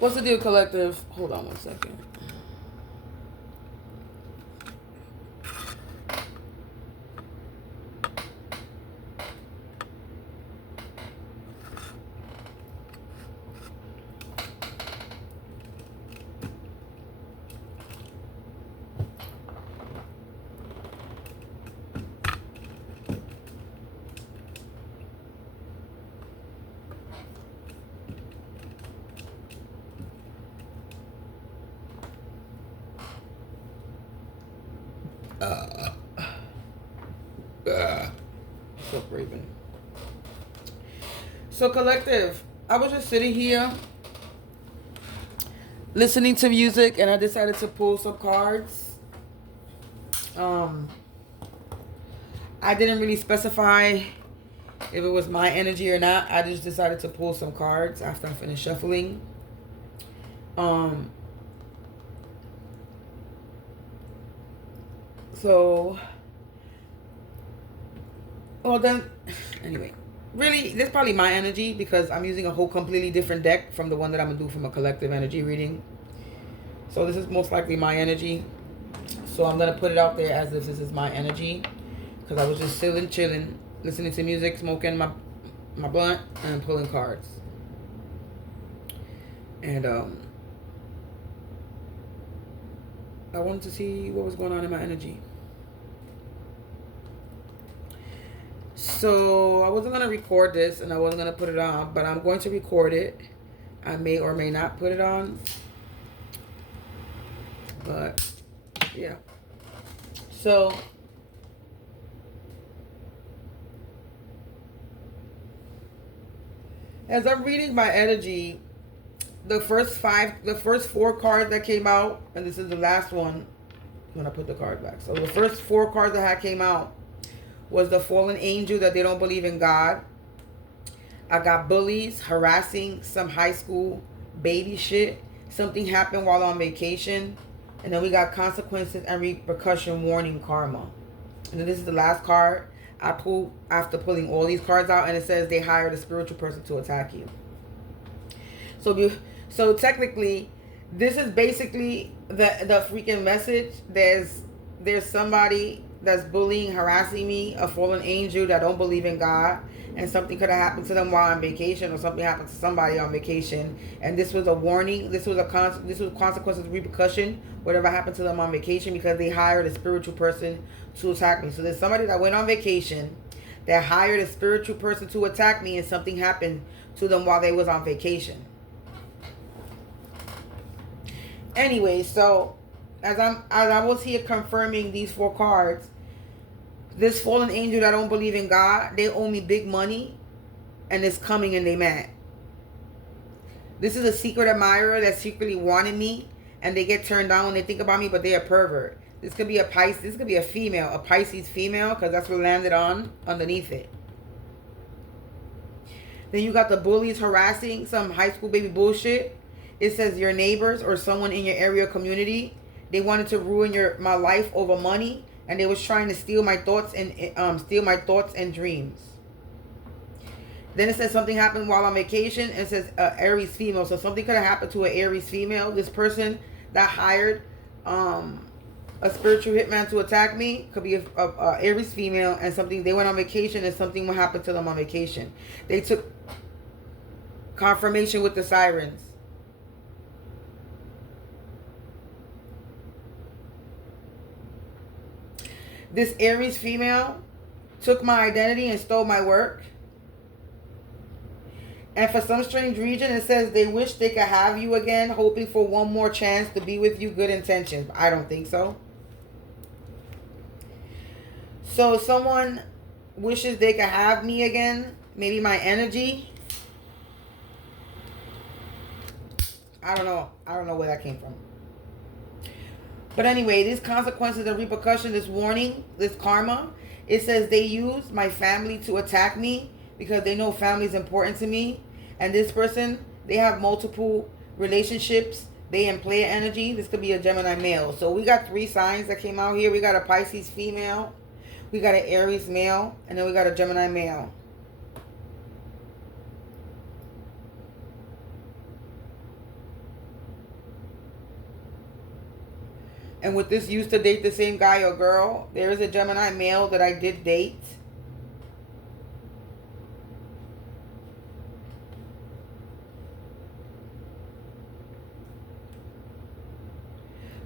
What's the deal, collective? Hold on one second. What's up, Raven? So, collective, I was just sitting here listening to music, and I decided to pull some cards. I didn't really specify if it was my energy or not. I just decided to pull some cards after I finished shuffling. So, well then, anyway, really, this is probably my energy because I'm using a whole completely different deck from the one that I'm going to do from a collective energy reading. So this is most likely my energy. So I'm going to put it out there as if this is my energy because I was just chilling, listening to music, smoking my blunt, and pulling cards. And I wanted to see what was going on in my energy. So I wasn't going to record this and I wasn't going to put it on, but I'm going to record it. I may or may not put it on. But yeah. So as I'm reading my energy, the first four cards that came out, and this is the last one when I put the card back. So the first four cards that had came out was the fallen angel, that they don't believe in God. I got bullies harassing some high school baby shit. Something happened while on vacation. And then we got consequences and repercussion warning karma. And then this is the last card I pulled after pulling all these cards out. And it says they hired a spiritual person to attack you. So technically, this is basically the freaking message. There's somebody that's bullying, harassing me, a fallen angel that don't believe in God, and something could have happened to them while on vacation, or something happened to somebody on vacation, and this was a warning. This was consequences, repercussion, whatever happened to them on vacation, because they hired a spiritual person to attack me. So there's somebody that went on vacation that hired a spiritual person to attack me, and something happened to them while they was on vacation. Anyway, so as I was here confirming these four cards, this fallen angel that don't believe in God, they owe me big money, and it's coming and they mad. This is a secret admirer that secretly wanted me, and they get turned down when they think about me, but they're a pervert. This could be a Pisces. This could be a female, a Pisces female, because that's what landed on underneath it. Then you got the bullies harassing some high school baby bullshit. It says your neighbors or someone in your area community, they wanted to ruin my life over money, and they was trying to steal my thoughts and dreams. Then it says something happened while on vacation, and it says Aries female. So something could have happened to an Aries female. This person that hired a spiritual hitman to attack me could be a Aries female, and something, they went on vacation and something will happen to them on vacation. They took confirmation with the sirens. This Aries female took my identity and stole my work. And for some strange reason, it says they wish they could have you again, hoping for one more chance to be with you, good intentions. I don't think so. So someone wishes they could have me again. Maybe my energy. I don't know. I don't know where that came from. But anyway, these consequences and repercussions, this warning, this karma, it says they use my family to attack me because they know family is important to me. And this person, they have multiple relationships. They in player energy. This could be a Gemini male. So we got 3 signs that came out here. We got a Pisces female. We got an Aries male. And then we got a Gemini male. And with this used to date the same guy or girl, there is a Gemini male that I did date.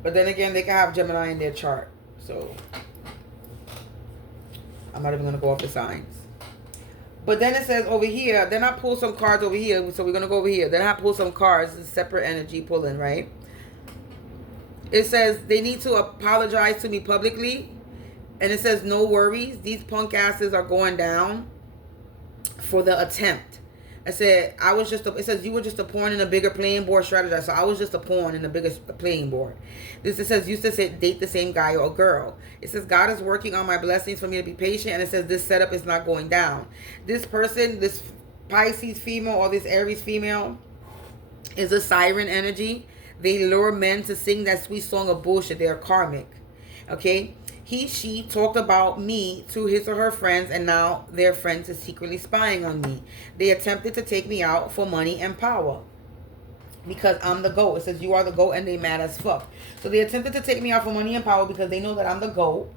But then again, they can have Gemini in their chart. So I'm not even going to go off the signs. But then it says over here, then I pull some cards over here. So we're going to go over here. Then I pull some cards. It's separate energy pulling, right? It says they need to apologize to me publicly. And it says no worries. These punk asses are going down for the attempt. I said, it says you were just a pawn in a bigger playing board strategy. So I was just a pawn in a bigger playing board. It says, used to say, date the same guy or girl. It says, God is working on my blessings for me to be patient. And it says, this setup is not going down. This person, this Pisces female or this Aries female is a siren energy. They lure men to sing that sweet song of bullshit. They are karmic. Okay? She talked about me to his or her friends, and now their friends are secretly spying on me. They attempted to take me out for money and power because I'm the GOAT. It says you are the GOAT, and they mad as fuck. So they attempted to take me out for money and power because they know that I'm the GOAT.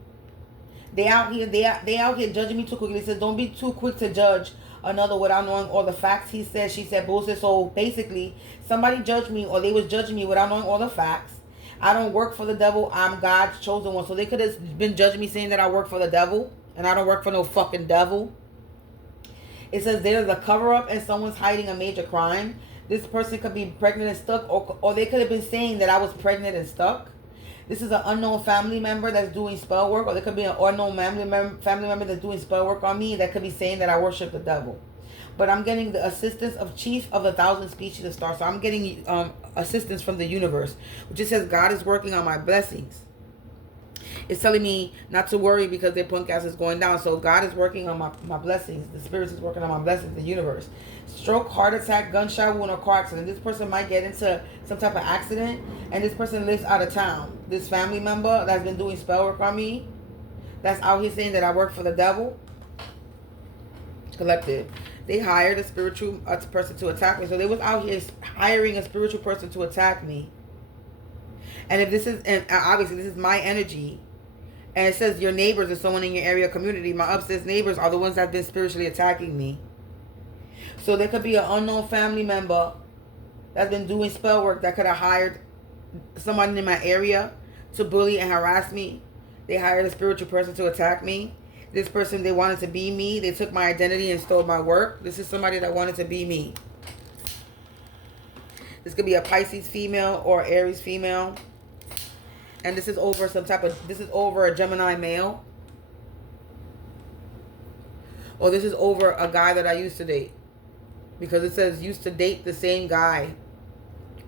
They out here judging me too quickly. It says don't be too quick to judge another without knowing all the facts. He said, she said, bullshit. So basically, somebody judged me, or they was judging me without knowing all the facts. I don't work for the devil. I'm God's chosen one. So they could have been judging me saying that I work for the devil. And I don't work for no fucking devil. It says there's a cover-up and someone's hiding a major crime. This person could be pregnant and stuck. Or they could have been saying that I was pregnant and stuck. This is an unknown family member that's doing spell work. Or there could be an unknown family member that's doing spell work on me. That could be saying that I worship the devil. But I'm getting the assistance of Chief of the 1,000 Species of Stars. So I'm getting assistance from the universe. Which it says God is working on my blessings. It's telling me not to worry because their punk ass is going down. So God is working on my blessings. The spirits is working on my blessings. The universe. Stroke, heart attack, gunshot wound, or car accident. This person might get into some type of accident. And this person lives out of town. This family member that's been doing spell work on me. That's out here saying that I work for the devil. Collective. They hired a spiritual person to attack me. So they was out here hiring a spiritual person to attack me. And if this is, and obviously this is my energy. And it says your neighbors or someone in your area community. My upstairs neighbors are the ones that have been spiritually attacking me. So there could be an unknown family member that's been doing spell work that could have hired someone in my area to bully and harass me. They hired a spiritual person to attack me. This person, they wanted to be me. They took my identity and stole my work. This is somebody that wanted to be me. This could be a Pisces female or Aries female. And this is over this is over a Gemini male. Or this is over a guy that I used to date. Because it says used to date the same guy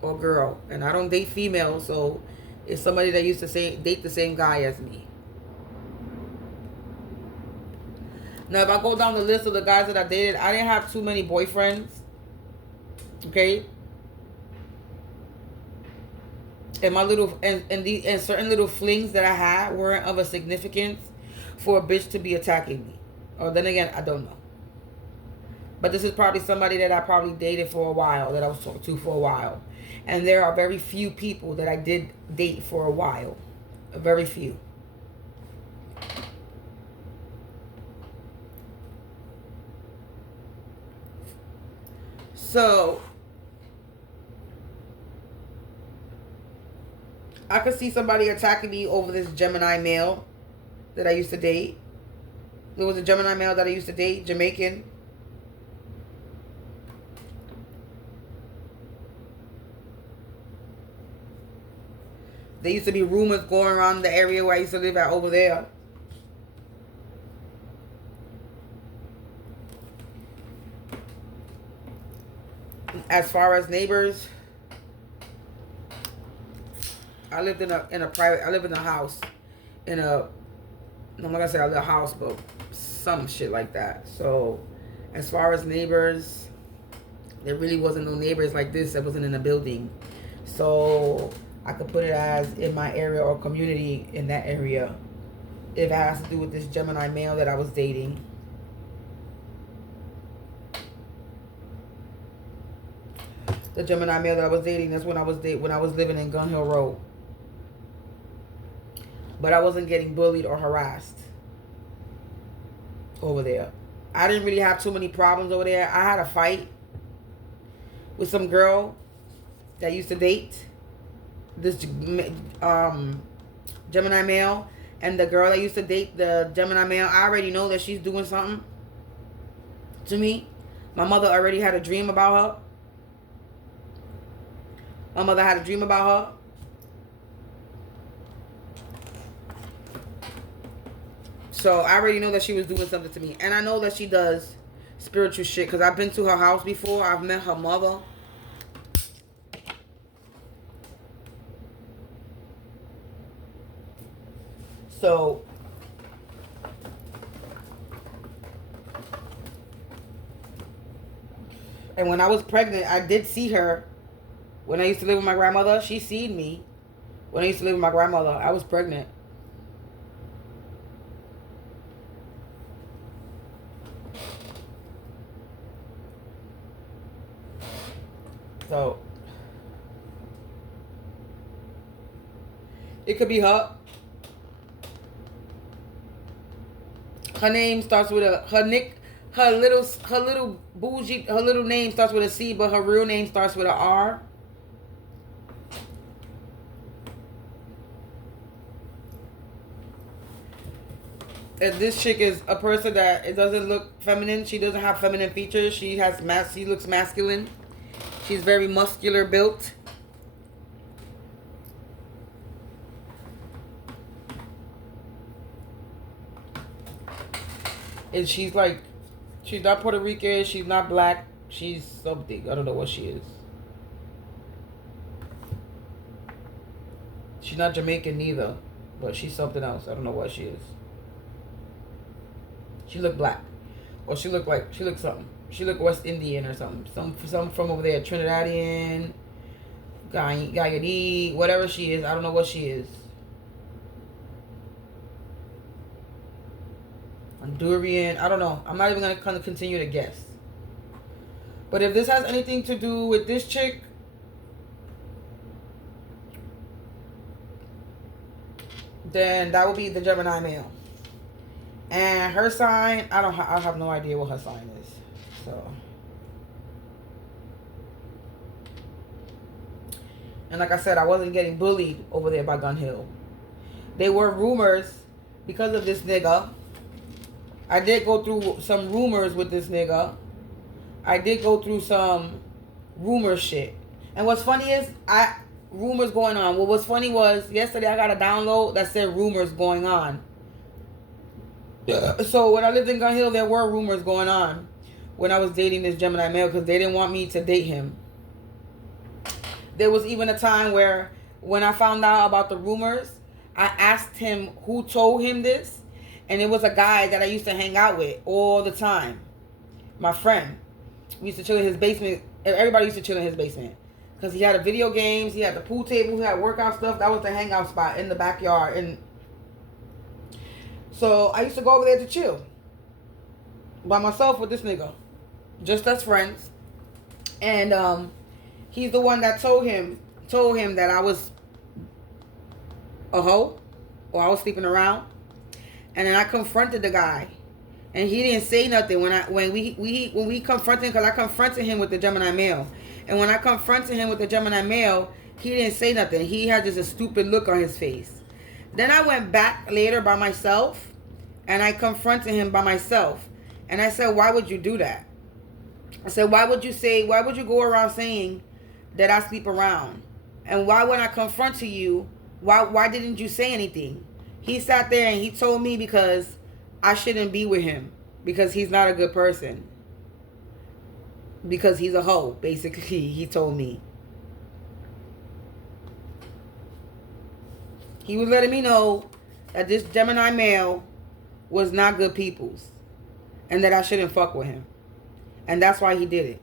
or girl. And I don't date females, so it's somebody that used to date the same guy as me. Now, if I go down the list of the guys that I dated, I didn't have too many boyfriends. Okay? And my little and certain little flings that I had weren't of a significance for a bitch to be attacking me. Or then again, I don't know. But this is probably somebody that I probably dated for a while, that I was talking to for a while. And there are very few people that I did date for a while. Very few. So, I could see somebody attacking me over this Gemini male that I used to date. There was a Gemini male that I used to date, Jamaican. There used to be rumors going around the area where I used to live at over there. As far as neighbors, I lived in a house, I'm not gonna say a little house, but some shit like that. So, as far as neighbors, there really wasn't no neighbors like this that wasn't in a building. So, I could put it as in my area or community in that area. If it has to do with this Gemini male that I was dating. The Gemini male that I was dating, that's when I was living in Gun Hill Road. but I wasn't getting bullied or harassed over there. I didn't really have too many problems over there. I had a fight with some girl that used to date this Gemini male, and the girl that used to date the Gemini male, I already know that she's doing something to me. My mother already had a dream about her. My mother had a dream about her. So I already know that she was doing something to me. And I know that she does spiritual shit because I've been to her house before. I've met her mother. So and when I was pregnant, I did see her. When I used to live with my grandmother, she seen me. When I used to live with my grandmother, I was pregnant. So it could be her. Her name starts with a her little bougie, her little name starts with a C, but her real name starts with a R. And this chick is a person that it doesn't look feminine. She doesn't have feminine features. She looks masculine. She's very muscular built. And she's not Puerto Rican, she's not black, she's something. I don't know what she is. She's not Jamaican neither, but she's something else. I don't know what she is. She looked black. Or she looked something. She looked West Indian or something. Some from over there, Trinidadian, Guyanese, whatever she is. I don't know what she is. Honduran, I don't know. I'm not even going to continue to guess. But if this has anything to do with this chick, then that would be the Gemini male. And her sign, I have no idea what her sign is. So. And like I said, I wasn't getting bullied over there by Gun Hill. There were rumors because of this nigga. I did go through some rumors with this nigga. I did go through some rumor shit. And what's funny is, rumors going on. What was funny was, yesterday I got a download that said rumors going on. So when I lived in Gun Hill, there were rumors going on when I was dating this Gemini male because they didn't want me to date him. There was even a time where when I found out about the rumors, I asked him who told him this. And it was a guy that I used to hang out with all the time. My friend. We used to chill in his basement. Everybody used to chill in his basement. Because he had a video games. He had the pool table. He had workout stuff. That was the hangout spot in the backyard. And so I used to go over there to chill. By myself with this nigga. Just as friends. And he's the one that told him that I was a hoe. Or I was sleeping around. And then I confronted the guy, and he didn't say nothing when we confronted him, because I confronted him with the Gemini male, and when I confronted him with the Gemini male, he didn't say nothing. He had just a stupid look on his face. Then I went back later by myself, and I confronted him by myself, and I said, "Why would you do that?" I said, why would you go around saying that I sleep around, and why when I confronted you, why didn't you say anything? He sat there and he told me because I shouldn't be with him. Because he's not a good person. Because he's a hoe, basically, he told me. He was letting me know that this Gemini male was not good people's. And that I shouldn't fuck with him. And that's why he did it.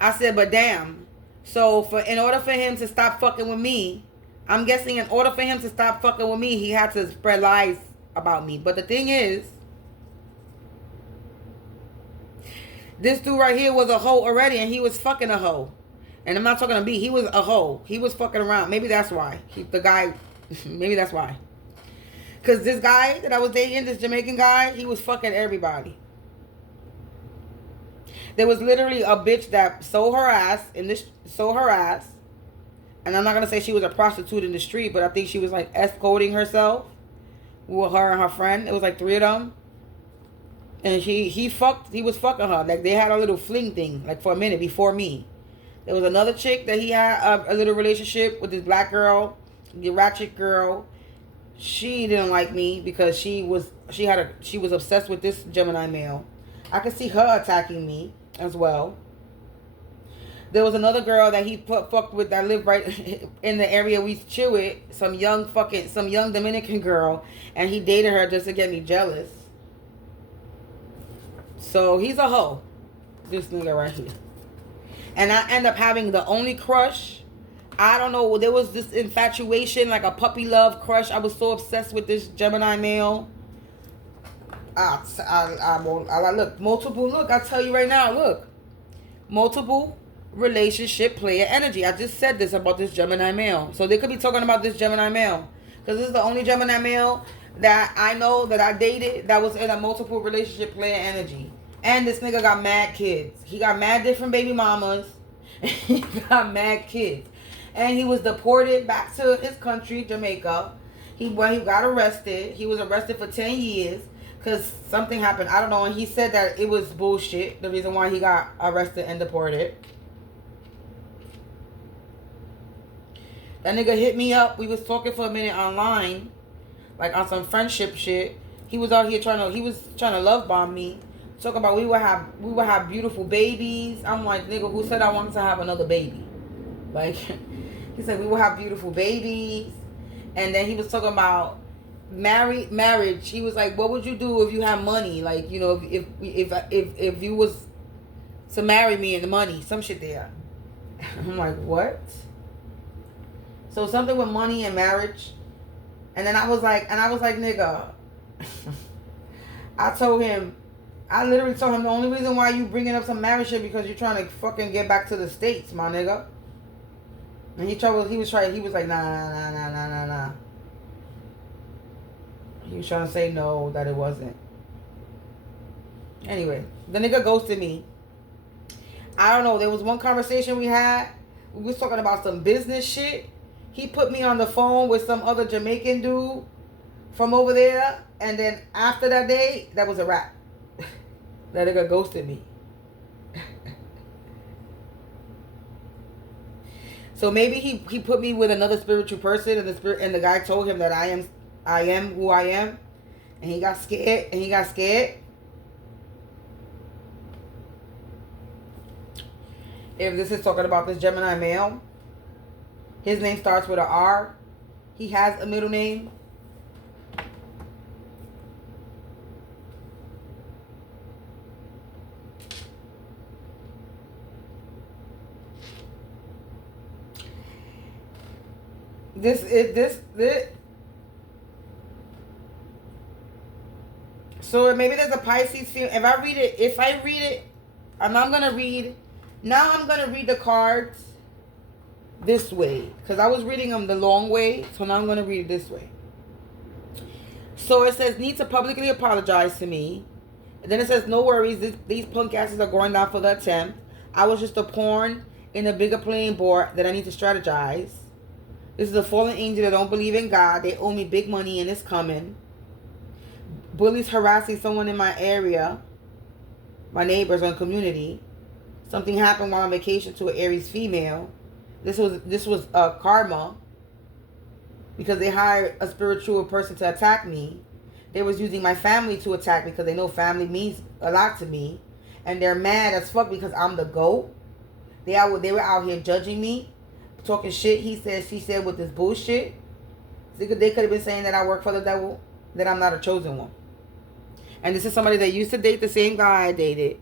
I said, but damn. So in order for him to stop fucking with me, I'm guessing in order for him to stop fucking with me, he had to spread lies about me. But the thing is, this dude right here was a hoe already, and he was fucking a hoe. And I'm not talking to B. He was a hoe. He was fucking around. Maybe that's why. Maybe that's why. Because this guy that I was dating, this Jamaican guy, he was fucking everybody. There was literally a bitch that sold her ass, and I'm not going to say she was a prostitute in the street, but I think she was like escorting herself with her and her friend. It was like 3 of them. And he was fucking her. Like, they had a little fling thing, like, for a minute before me. There was another chick that he had a little relationship with, this black girl, the ratchet girl. She didn't like me because she was obsessed with this Gemini male. I could see her attacking me as well. There was another girl that he fucked with that lived right in the area we chill with. Some young Dominican girl, and he dated her just to get me jealous. So he's a hoe, this nigga right here. And I end up having the only crush. I don't know. There was this infatuation, like a puppy love crush. I was so obsessed with this Gemini male. Look, multiple. Look, I'll tell you right now. Look, multiple relationship player energy. I just said this about this Gemini male. So they could be talking about this Gemini male, because this is the only Gemini male that I know that I dated that was in a multiple relationship player energy. And this nigga got mad kids. He got mad different baby mamas. He got mad kids. And he was deported back to his country, Jamaica. He got arrested. He was arrested for 10 years because something happened. I don't know. And he said that it was bullshit, the reason why he got arrested and deported. That nigga hit me up. We was talking for a minute online, like on some friendship shit. He was out here trying to love bomb me. Talking about we would have beautiful babies. I'm like, nigga, who said I wanted to have another baby? Like, he said we will have beautiful babies. And then he was talking about marriage. He was like, what would you do if you had money? Like, you know, if you was to marry me and the money, some shit there. I'm like, what? So something with money and marriage. And then I was like, nigga. I literally told him the only reason why you bringing up some marriage shit because you're trying to fucking get back to the States, my nigga. And he was like, nah. He was trying to say no, that it wasn't. Anyway, the nigga ghosted me. I don't know, there was one conversation we had. We was talking about some business shit. He put me on the phone with some other Jamaican dude from over there. And then after that day, that was a wrap. That nigga ghosted me. So maybe he put me with another spiritual person, and the guy told him that I am who I am, and he got scared. If this is talking about this Gemini male, his name starts with an R. He has a middle name. This. So maybe there's a Pisces feel. If I read it, and I'm gonna read the cards this way, because I was reading them the long way, so now I'm gonna read it this way. So it says, need to publicly apologize to me. And then it says, no worries, these punk asses are going down for the attempt. I was just a pawn in a bigger playing board that I need to strategize. This is a fallen angel that don't believe in God. They owe me big money and it's coming. Bullies harassing someone in my area, my neighbors or community. Something happened while on vacation to an Aries female. This was karma, because they hired a spiritual person to attack me. They was using my family to attack me because they know family means a lot to me, and they're mad as fuck because I'm the GOAT. They were out here judging me, talking shit. He said, she said, with this bullshit. They could have been saying that I work for the devil, that I'm not a chosen one. And this is somebody that used to date the same guy I dated.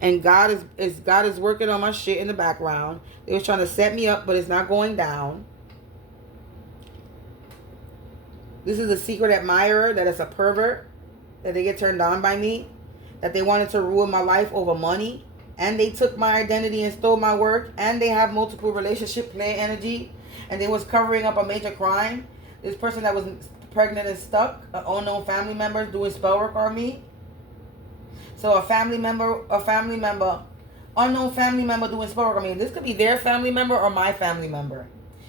And God is working on my shit in the background. They was trying to set me up, but it's not going down. This is a secret admirer that is a pervert, that they get turned on by me, that they wanted to ruin my life over money, and they took my identity and stole my work, and they have multiple relationship play energy, and they was covering up a major crime. This person that was pregnant and stuck. An unknown family member doing spell work on me. So unknown family member doing spell work on me. This could be their family member or my family member.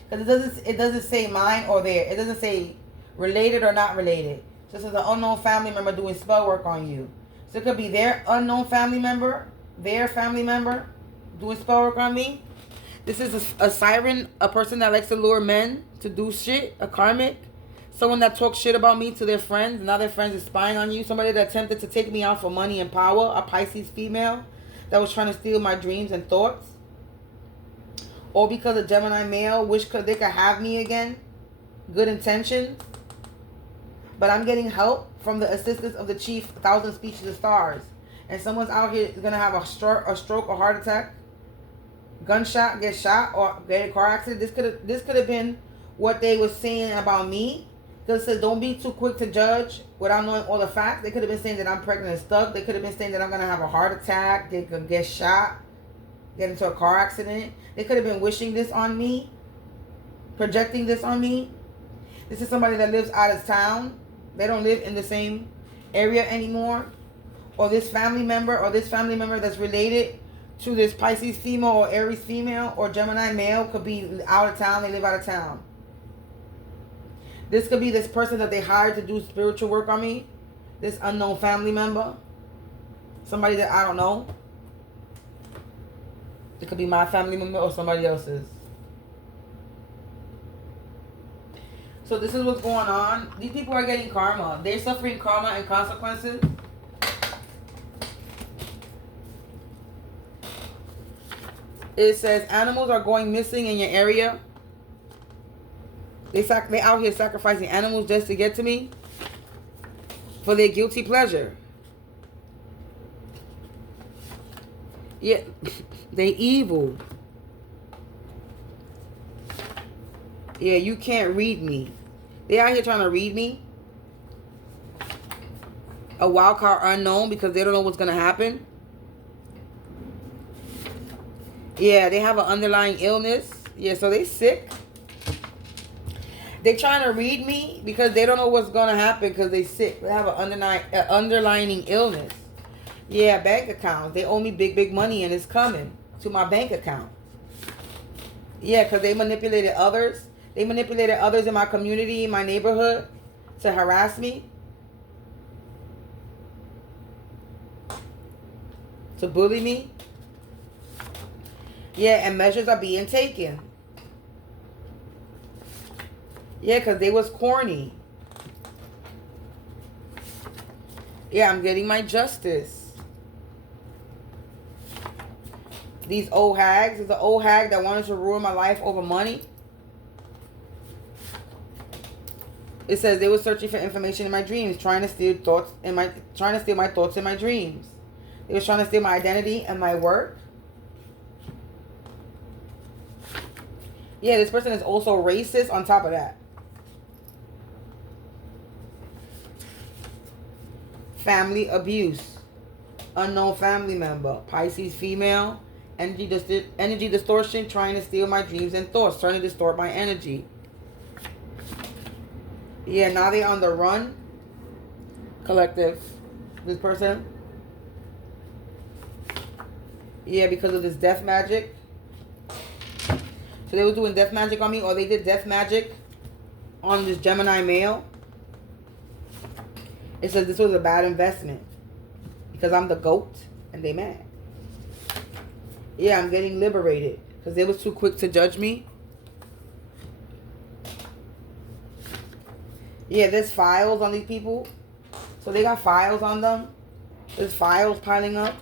Because it doesn't say mine or their. It doesn't say related or not related. So this is an unknown family member doing spell work on you. So it could be their unknown family member, their family member doing spell work on me. This is a siren, a person that likes to lure men to do shit, a karmic. Someone that talks shit about me to their friends, and now their friends is spying on you. Somebody that attempted to take me out for money and power, a Pisces female that was trying to steal my dreams and thoughts. Or because a Gemini male they could have me again. Good intentions. But I'm getting help from the assistance of the chief, 1,000 speeches of stars. And someone's out here is going to have a stroke or heart attack. Gunshot, get shot, or get a car accident. This could have been what they were saying about me. Because it says don't be too quick to judge without knowing all the facts. They could have been saying that I'm pregnant and stuck. They could have been saying that I'm going to have a heart attack. They could get shot, get into a car accident. They could have been wishing this on me, projecting this on me. This is somebody that lives out of town. They don't live in the same area anymore. Or this family member that's related to this Pisces female or Aries female or Gemini male could be out of town. They live out of town. This could be this person that they hired to do spiritual work on me. This unknown family member. Somebody that I don't know. It could be my family member or somebody else's. So this is what's going on. These people are getting karma. They're suffering karma and consequences. It says animals are going missing in your area. They out here sacrificing animals just to get to me for their guilty pleasure. Yeah, they evil. Yeah, you can't read me. They out here trying to read me. A wild card unknown because they don't know what's going to happen. Yeah, they have an underlying illness. Yeah, so they sick. They trying to read me because they don't know what's going to happen because they sick. They have an underlying illness. Yeah, bank accounts. They owe me big money and it's coming to my bank account. Yeah, because they manipulated others. They manipulated others in my community, in my neighborhood to harass me. To bully me. Yeah, and measures are being taken. Yeah, because they was corny. Yeah, I'm getting my justice. These old hags. There's an old hag that wanted to ruin my life over money. It says they were searching for information in my dreams, trying to steal my thoughts in my dreams. They was trying to steal my identity and my work. Yeah, this person is also racist on top of that. Family abuse. Unknown family member. Pisces female. Energy distortion, trying to steal my dreams and thoughts, trying to distort my energy. Yeah, now they're on the run. Collective. This person. Yeah, because of this death magic. So they were doing death magic on me, or they did death magic on this Gemini male. It says this was a bad investment because I'm the GOAT and they mad. Yeah, I'm getting liberated because they was too quick to judge me. Yeah, there's files on these people. So they got files on them. There's files piling up.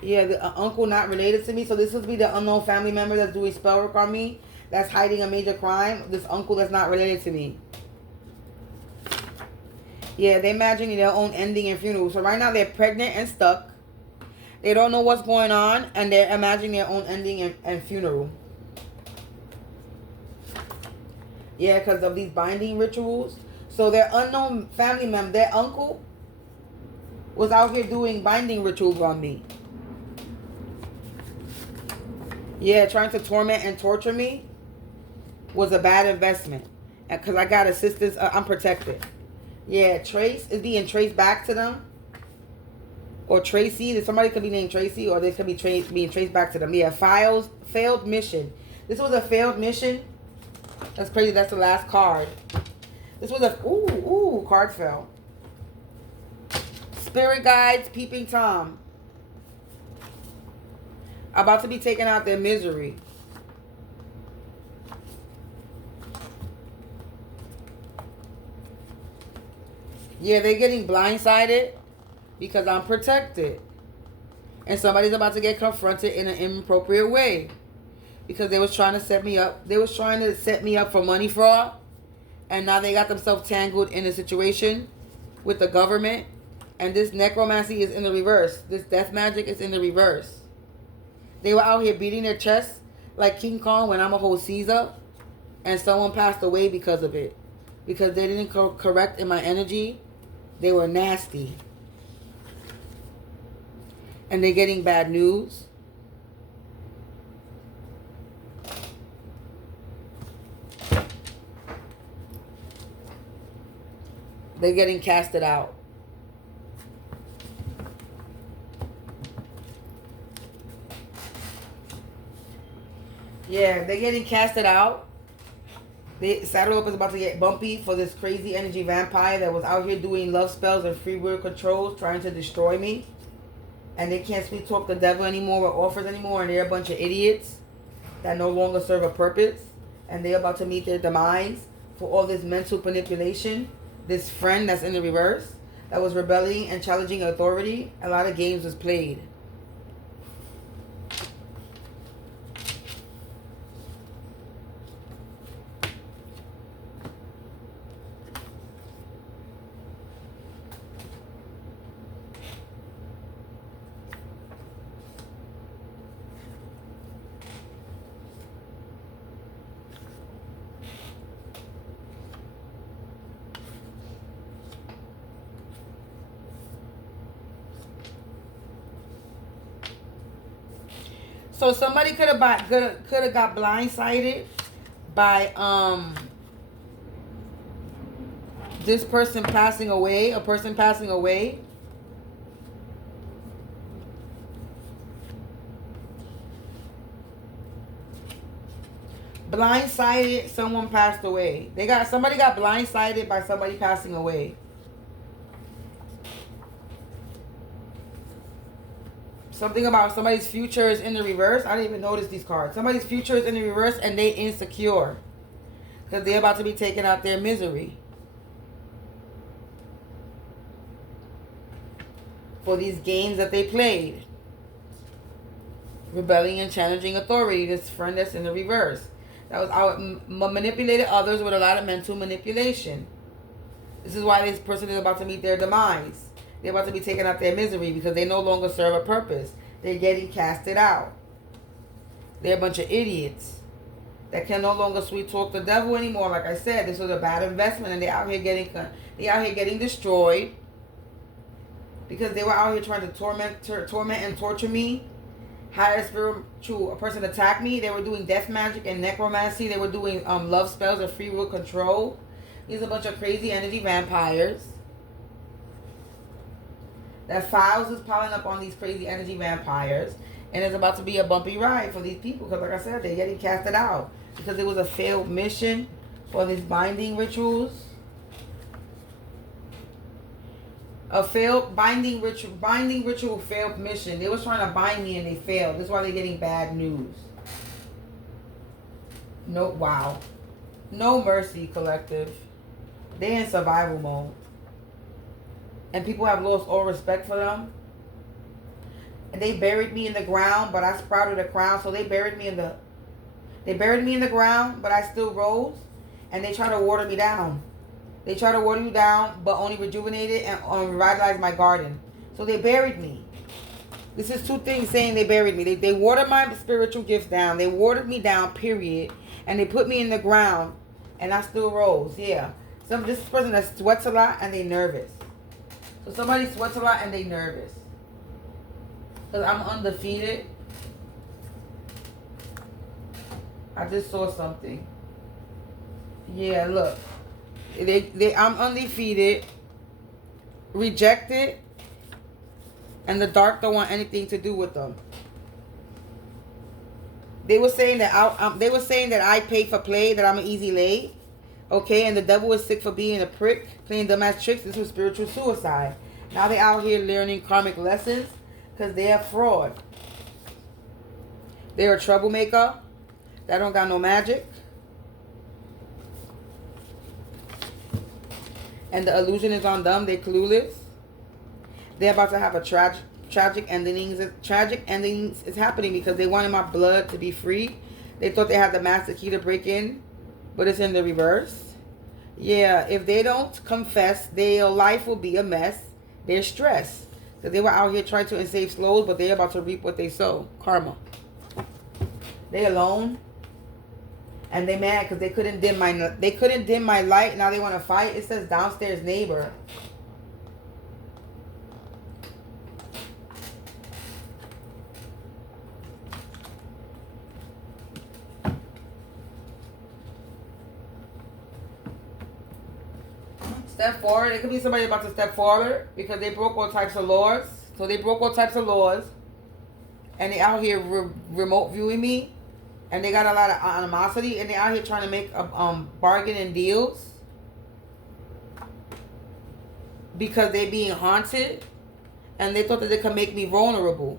Yeah, the uncle not related to me. So this would be the unknown family member that's doing spell work on me. That's hiding a major crime. This uncle that's not related to me. Yeah, they're imagining their own ending and funeral. So right now they're pregnant and stuck. They don't know what's going on. And they're imagining their own ending and funeral. Yeah, because of these binding rituals. So their unknown family member, their uncle, was out here doing binding rituals on me. Yeah, trying to torment and torture me was a bad investment. Because I got assistance. I'm protected. Yeah, Trace is being traced back to them. Or Tracy. Somebody could be named Tracy, or they could be being traced back to them. Yeah, failed mission. This was a failed mission. That's crazy. That's the last card. This was a... Ooh, card fell. Spirit guides, peeping Tom. About to be taking out their misery. Yeah, they're getting blindsided because I'm protected. And somebody's about to get confronted in an inappropriate way. Because they was trying to set me up. They was trying to set me up for money fraud. And now they got themselves tangled in a situation with the government. And this necromancy is in the reverse. This death magic is in the reverse. They were out here beating their chests like King Kong when I'm a whole Caesar. And someone passed away because of it. Because they didn't correct in my energy. They were nasty. And they're getting bad news. They're getting casted out. Yeah, they're getting casted out. Saddle up is about to get bumpy for this crazy energy vampire that was out here doing love spells and free will controls, trying to destroy me. And they can't sweet talk the devil anymore or offers anymore. And they're a bunch of idiots that no longer serve a purpose. And they're about to meet their demise for all this mental manipulation. This friend that's in the reverse that was rebelling and challenging authority. A lot of games was played. So somebody could have got blindsided by this person passing away, a person passing away. Blindsided, someone passed away. Somebody got blindsided by somebody passing away. Something about somebody's future is in the reverse. I didn't even notice these cards. Somebody's future is in the reverse and they insecure. Because they're about to be taking out their misery. For these games that they played. Rebelling and challenging authority. This friend that's in the reverse. That was out manipulated others with a lot of mental manipulation. This is why this person is about to meet their demise. They're about to be taking out their misery because they no longer serve a purpose. They're getting casted out. They're a bunch of idiots that can no longer sweet talk the devil anymore. Like I said, this was a bad investment, and they're out here getting destroyed because they were out here trying to torment and torture me. Higher spiritual, a person attacked me. They were doing death magic and necromancy. They were doing love spells and free will control. These are a bunch of crazy energy vampires. That files is piling up on these crazy energy vampires. And it's about to be a bumpy ride for these people. Because like I said, they're getting casted out. Because it was a failed mission for these binding rituals. A failed binding ritual failed mission. They was trying to bind me and they failed. That's why they're getting bad news. No, wow. No mercy, collective. They're in survival mode. And people have lost all respect for them. And they buried me in the ground, but I sprouted a crown. So they buried me in the ground, but I still rose. And they try to water me down. They try to water you down, but only rejuvenate it and revitalize my garden. So they buried me. This is two things saying they buried me. They watered my spiritual gifts down. They watered me down, period. And they put me in the ground. And I still rose, yeah. This person that sweats a lot and they nervous. So somebody sweats a lot and they nervous. Because I'm undefeated. I just saw something. Yeah, look. I'm undefeated, rejected, and the dark don't want anything to do with them. They were saying that I pay for play, that I'm an easy lay. Okay, and the devil is sick for being a prick, playing dumbass tricks. This was spiritual suicide. Now they out here learning karmic lessons because they are fraud. They're a troublemaker. That don't got no magic. And the illusion is on them. They're clueless. They're about to have a tragic endings. Tragic endings is happening because they wanted my blood to be free. They thought they had the master key to break in, but it's in the reverse. Yeah, if they don't confess, their life will be a mess. They're stressed because they were out here trying to enslave souls, but they're about to reap what they sow. Karma. They alone, and they mad because they couldn't dim my light. Now they want to fight. It says downstairs neighbor. Step forward. It could be somebody about to step forward because they broke all types of laws. So they broke all types of laws, and they out here remote viewing me, and they got a lot of animosity, and they out here trying to make bargain and deals because they being haunted, and they thought that they could make me vulnerable.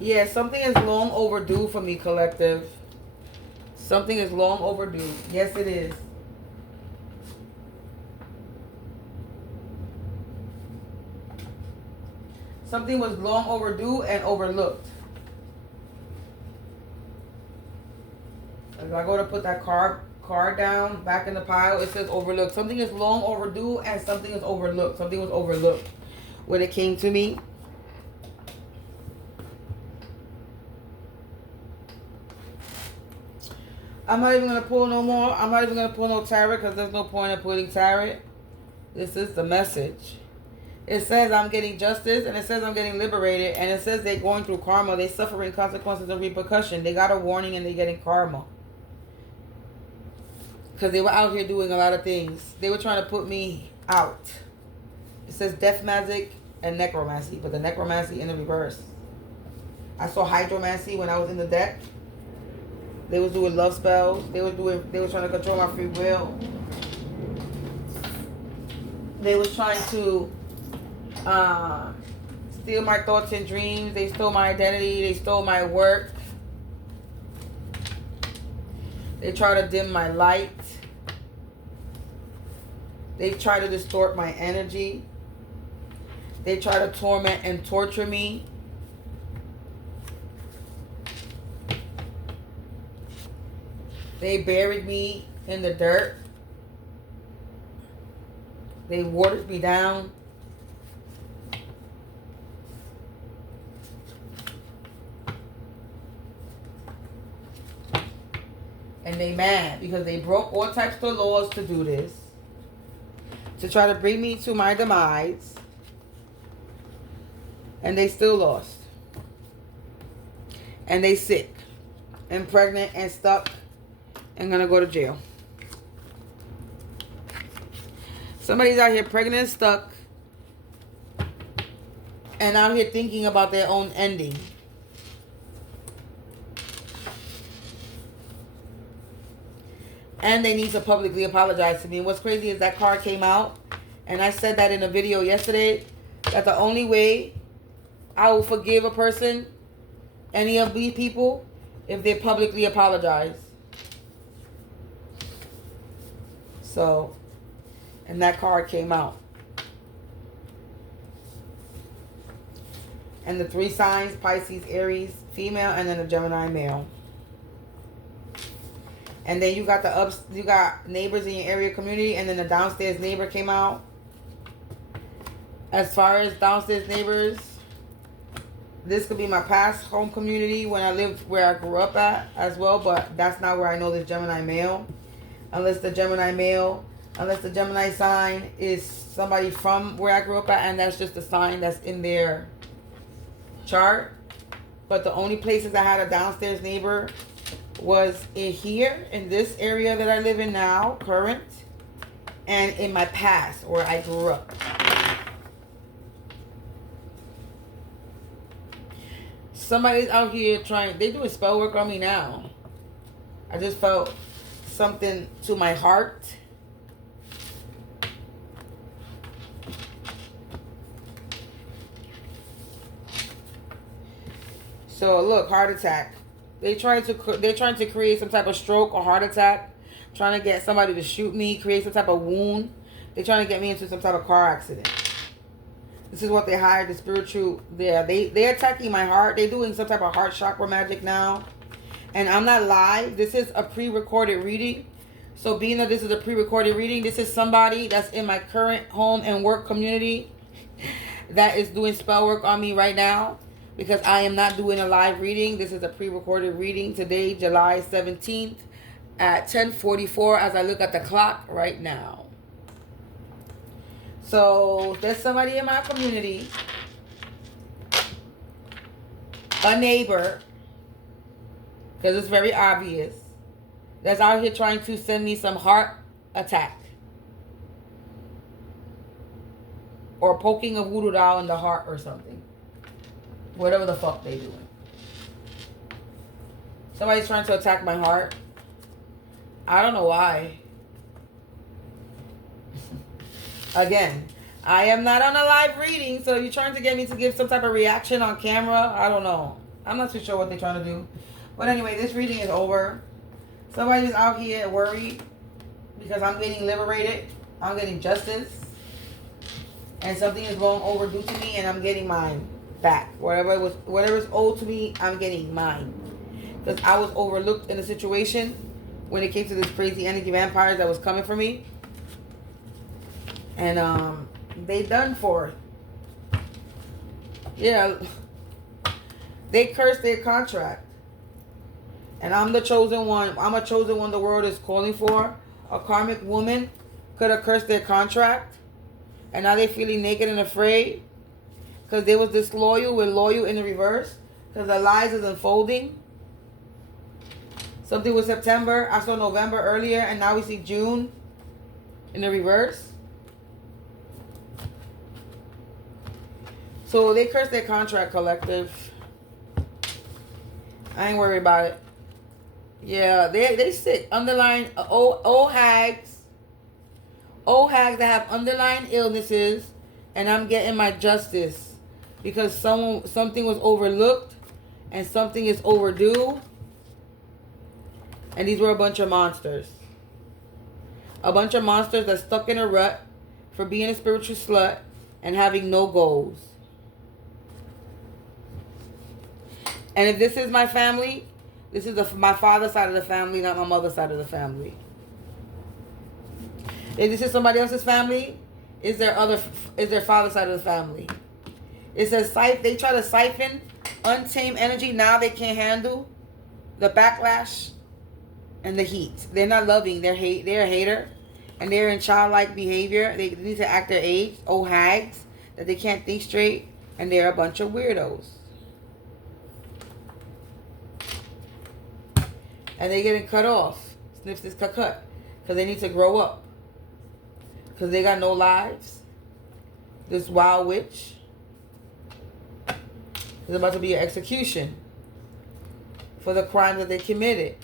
Yeah, something is long overdue for me, collective. Something is long overdue. Yes, it is. Something was long overdue and overlooked. If I go to put that card down back in the pile, it says overlooked. Something is long overdue and something is overlooked. Something was overlooked when it came to me. I'm not even going to pull no more. I'm not even going to pull no tarot because there's no point in putting tarot. This is the message. It says I'm getting justice, and it says I'm getting liberated, and it says they're going through karma. They're suffering consequences and repercussion. They got a warning and they're getting karma. Because they were out here doing a lot of things. They were trying to put me out. It says death magic and necromancy, but the necromancy in the reverse. I saw hydromancy when I was in the deck. They was doing love spells. They were trying to control my free will. They was trying to steal my thoughts and dreams. They stole my identity. They stole my work. They try to dim my light. They try to distort my energy. They try to torment and torture me. They buried me in the dirt. They watered me down. And they mad because they broke all types of laws to do this. To try to bring me to my demise. And they still lost. And they sick. And pregnant and stuck. And gonna go to jail. Somebody's out here pregnant and stuck. And out here thinking about their own ending. And they need to publicly apologize to me. And what's crazy is that card came out. And I said that in a video yesterday. That the only way I will forgive a person, any of these people, if they publicly apologize. So, and that card came out. And the 3 signs, Pisces, Aries, female, and then the Gemini, male. And then you got you got neighbors in your area community, and then the downstairs neighbor came out. As far as downstairs neighbors, this could be my past home community when I lived where I grew up at as well, but that's not where I know this Gemini male. Unless the Gemini sign is somebody from where I grew up at, and that's just a sign that's in their chart. But the only places I had a downstairs neighbor was in here, in this area that I live in now, current, and in my past where I grew up. Somebody's out here trying, they doing spell work on me now. I just felt something to my heart. So look, heart attack. They're trying to create some type of stroke or heart attack, trying to get somebody to shoot me, create some type of wound. They're trying to get me into some type of car accident. This is what they hired the spiritual. They're attacking my heart. They're doing some type of heart chakra magic now. And I'm not live. This is a pre-recorded reading. So being that this is a pre-recorded reading, this is somebody that's in my current home and work community that is doing spell work on me right now. Because I am not doing a live reading. This is a pre-recorded reading today, July 17th at 10:44 as I look at the clock right now. So there's somebody in my community, a neighbor, because it's very obvious, that's out here trying to send me some heart attack. Or poking a voodoo doll in the heart or something. Whatever the fuck they doing. Somebody's trying to attack my heart. I don't know why. Again, I am not on a live reading, so you're trying to get me to give some type of reaction on camera. I don't know. I'm not too sure what they're trying to do. But anyway, this reading is over. Somebody's out here worried because I'm getting liberated. I'm getting justice. And something is going overdue to me and I'm getting mine back. Whatever is owed to me, I'm getting mine. Because I was overlooked in a situation when it came to this crazy energy vampires that was coming for me. And they done for it. Yeah. They cursed their contract. And I'm the chosen one. I'm a chosen one the world is calling for. A karmic woman could have cursed their contract. And now they're feeling naked and afraid. Because they was disloyal with loyal in the reverse. Because the lies is unfolding. Something was September. I saw November earlier. And now we see June in the reverse. So they cursed their contract, collective. I ain't worried about it. Yeah, they sick. Underlying old hags. Old hags that have underlying illnesses. And I'm getting my justice. Because something was overlooked. And something is overdue. And these were a bunch of monsters. A bunch of monsters that's stuck in a rut. For being a spiritual slut. And having no goals. And if this is my family, this is my father's side of the family, not my mother's side of the family. If this is somebody else's family, is their father's side of the family. It says they try to siphon untamed energy. Now they can't handle the backlash and the heat. They're not loving. They're a hater, and they're in childlike behavior. They need to act their age. Old hags that they can't think straight, and they're a bunch of weirdos. And they're getting cut off. Sniffs this cut. Because they need to grow up. Because they got no lives. This wild witch. There's about to be an execution. For the crime that they committed.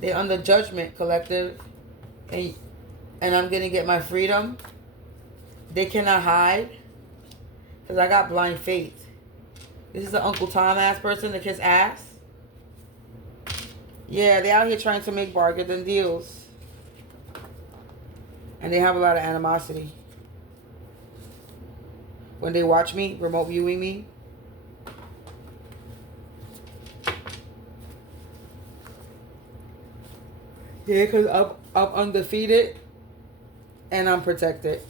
They're under judgment, collective. And I'm going to get my freedom. They cannot hide. Because I got blind faith. This is an Uncle Tom ass person that kiss ass. Yeah, they out here trying to make bargains and deals. And they have a lot of animosity. When they watch me, remote viewing me. Yeah, because I'm undefeated. And I'm protected.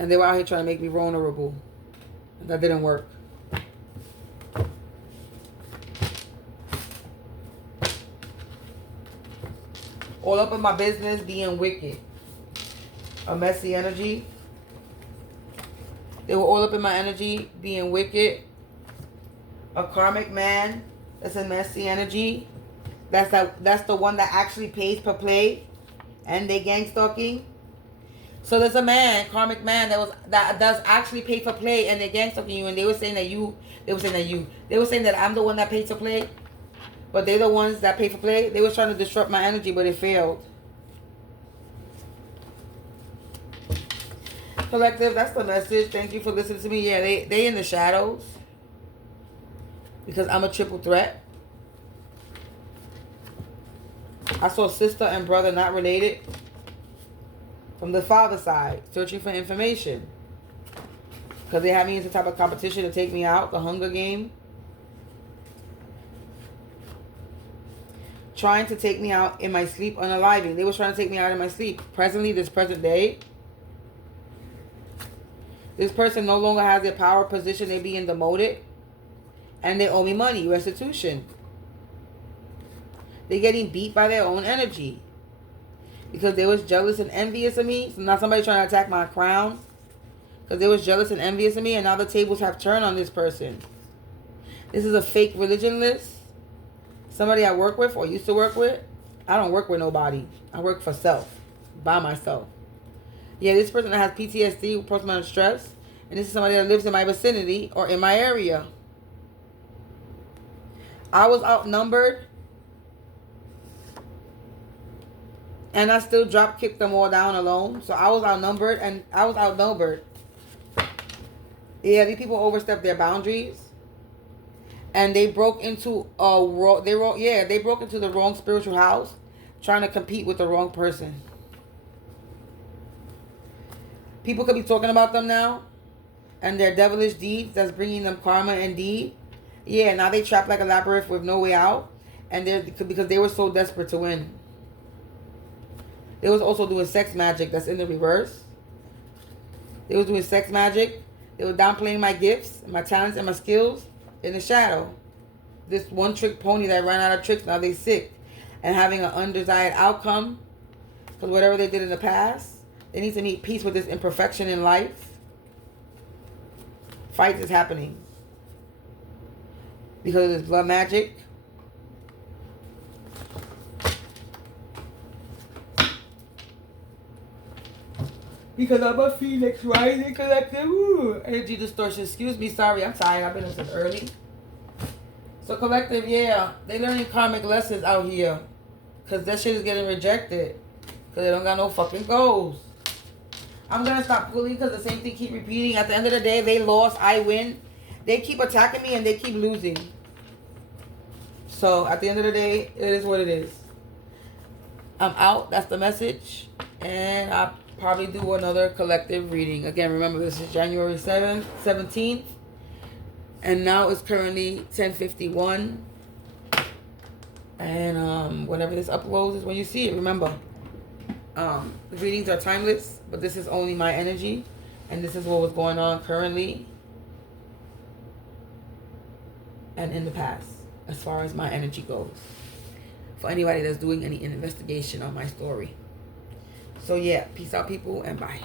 And they were out here trying to make me vulnerable. That didn't work. All up in my business, being wicked. A messy energy. They were all up in my energy, being wicked. A karmic man. That's a messy energy. That's the one that actually pays per play. And they gang stalking. So there's a man, karmic man, that does actually pay for play, and they gang stalking you, and they were saying that I'm the one that pays to play, but they're the ones that pay for play. They were trying to disrupt my energy, but it failed. Collective, that's the message. Thank you for listening to me. Yeah, they in the shadows because I'm a triple threat. I saw sister and brother not related. From the father side, searching for information. Because they had me in some type of competition to take me out, the Hunger Game. Trying to take me out in my sleep, unaliving. They were trying to take me out in my sleep. Presently, this present day, this person no longer has their power position. They're being demoted. And they owe me money, restitution. They're getting beat by their own energy. Because they was jealous and envious of me. So now somebody trying to attack my crown. Because they was jealous and envious of me. And now the tables have turned on this person. This is a fake religion list. Somebody I work with or used to work with. I don't work with nobody. I work for self. By myself. Yeah, this person that has PTSD, post-traumatic stress. And this is somebody that lives in my vicinity or in my area. I was outnumbered. And I still drop kicked them all down alone. So I was outnumbered. Yeah, these people overstepped their boundaries. And they broke into they broke into the wrong spiritual house. Trying to compete with the wrong person. People could be talking about them now. And their devilish deeds that's bringing them karma and deed. Yeah, now they trapped like a labyrinth with no way out. And because they were so desperate to win. They was also doing sex magic that's in the reverse. They was doing sex magic. They were downplaying my gifts, my talents, and my skills in the shadow. This one-trick pony that ran out of tricks, now they sick. And having an undesired outcome. Because whatever they did in the past, they need to meet peace with this imperfection in life. Fight is happening. Because of this blood magic. Because I'm a phoenix, rising collective. Ooh. Energy distortion. Excuse me, sorry, I'm tired. I've been up since early. So collective, yeah, they learning karmic lessons out here. Because that shit is getting rejected. Because they don't got no fucking goals. I'm going to stop pulling because the same thing keep repeating. At the end of the day, they lost, I win. They keep attacking me and they keep losing. So at the end of the day, it is what it is. I'm out. That's the message. And I'll probably do another collective reading. Again, remember this is January 17th. And now it's currently 10:51. And whenever this uploads is when you see it. Remember, the readings are timeless, but this is only my energy. And this is what was going on currently and in the past, as far as my energy goes. For anybody that's doing any investigation on my story. So yeah, peace out people and bye.